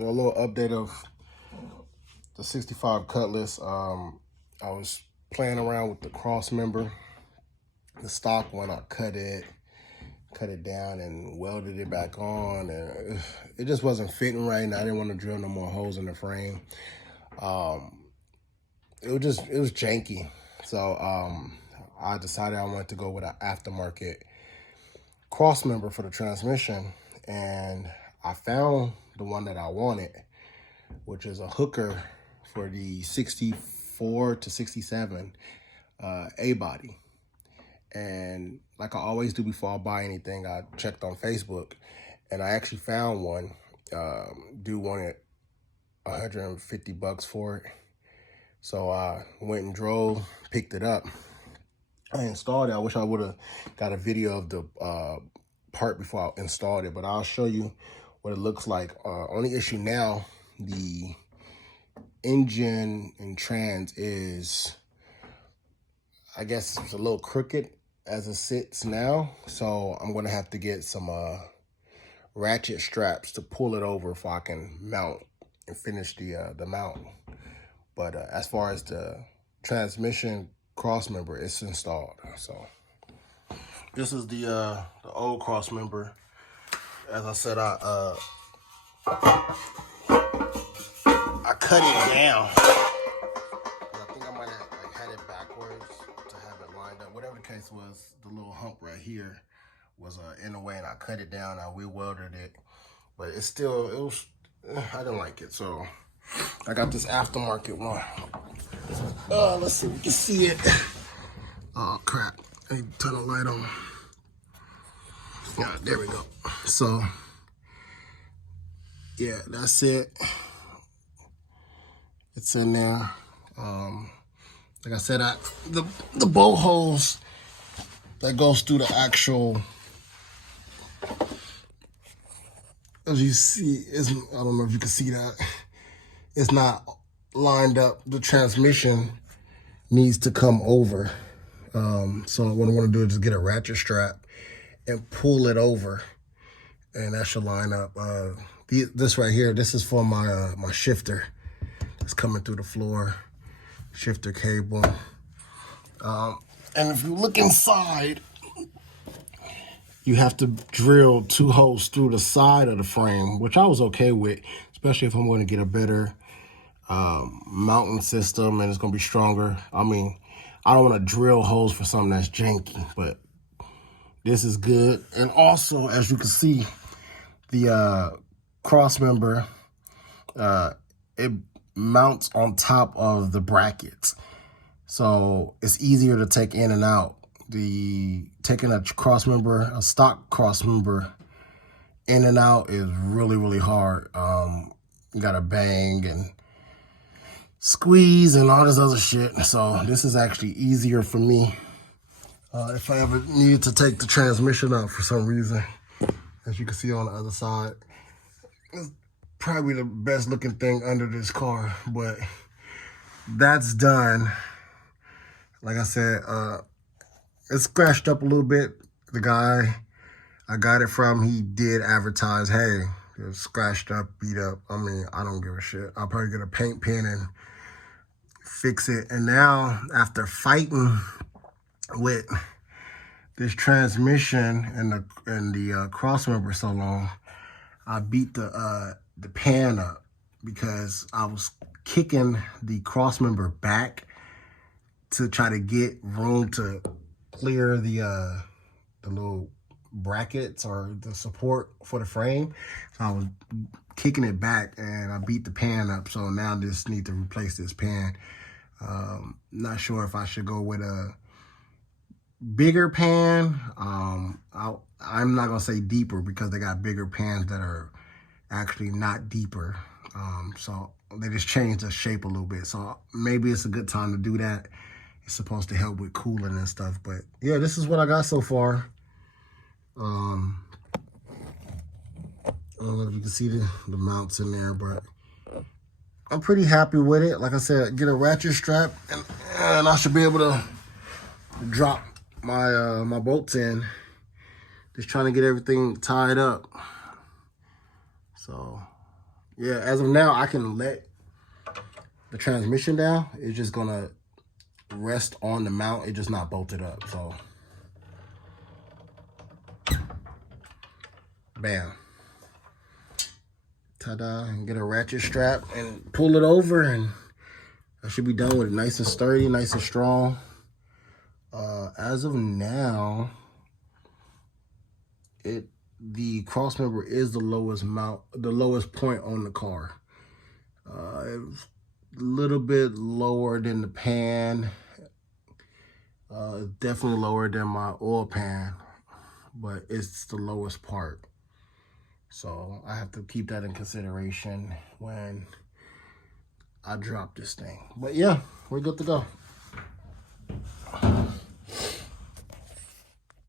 So a little update of the 65 Cutlass. I was playing around with the crossmember, the stock one. I cut it down and welded it back on, and it just wasn't fitting right. And I didn't want to drill no more holes in the frame. It was janky. So I decided I wanted to go with an aftermarket crossmember for the transmission, and I found the one that I wanted, which is a hooker for the 64 to 67 A body. And like I always do before I buy anything, I checked on Facebook, and I actually found one. Dude wanted $150 for it. So I went and drove, picked it up. I installed it. I wish I would have got a video of the part before I installed it, but I'll show you what it looks like. Only issue now, the engine and trans is, I guess it's a little crooked as it sits now. So I'm gonna have to get some ratchet straps to pull it over if I can mount and finish the mount. But as far as the transmission crossmember, it's installed. So this is the old crossmember. As I said, I cut it down. I think I might have had it backwards to have it lined up. Whatever the case was, the little hump right here was in the way, and I cut it down. I re-welded it, but it was. I didn't like it, so I got this aftermarket one. Let's see if we can see it. Oh crap! I need to turn the light on. Yeah, there we go. So yeah, that's it. It's in there. Like I said, the bolt holes that goes through the actual, as you see, I don't know if you can see that, it's not lined up. The transmission needs to come over. So what I want to do is just get a ratchet strap and pull it over, and that should line up. This right here, this is for my my shifter. It's coming through the floor, shifter cable. And if you look inside, you have to drill 2 holes through the side of the frame, which I was okay with, especially if I'm going to get a better mounting system and it's going to be stronger. I mean, I don't want to drill holes for something that's janky, but this is good. And also, as you can see, the crossmember, it mounts on top of the brackets, so it's easier to take in and out. Taking a crossmember, a stock crossmember, in and out is really hard. You gotta bang and squeeze and all this other shit. So this is actually easier for me if I ever needed to take the transmission out for some reason. As you can see on the other side, it's probably the best looking thing under this car, but that's done. Like I said, it's scratched up a little bit. The guy I got it from, he did advertise, hey, it's scratched up, beat up. I mean, I don't give a shit. I'll probably get a paint pen and fix it. And now, after fighting with this transmission and the crossmember so long, I beat the pan up because I was kicking the crossmember back to try to get room to clear the little brackets or the support for the frame. So I was kicking it back and I beat the pan up. So now I just need to replace this pan. Not sure if I should go with a bigger pan. I'm not gonna say deeper because they got bigger pans that are actually not deeper. So they just changed the shape a little bit. So maybe it's a good time to do that. It's supposed to help with cooling and stuff. But yeah, this is what I got so far. I don't know if you can see the mounts in there, but I'm pretty happy with it. Like I said, get a ratchet strap and I should be able to drop my my bolts in. Just trying to get everything tied up. So yeah, as of now, I can let the transmission down. It's just gonna rest on the mount. It's just not bolted up. So, bam. Ta-da, and get a ratchet strap and pull it over, and I should be done with it. Nice and sturdy, nice and strong. As of now, the crossmember is the lowest point on the car. It's a little bit lower than the pan. Definitely lower than my oil pan, but it's the lowest part. So I have to keep that in consideration when I drop this thing. But yeah, we're good to go.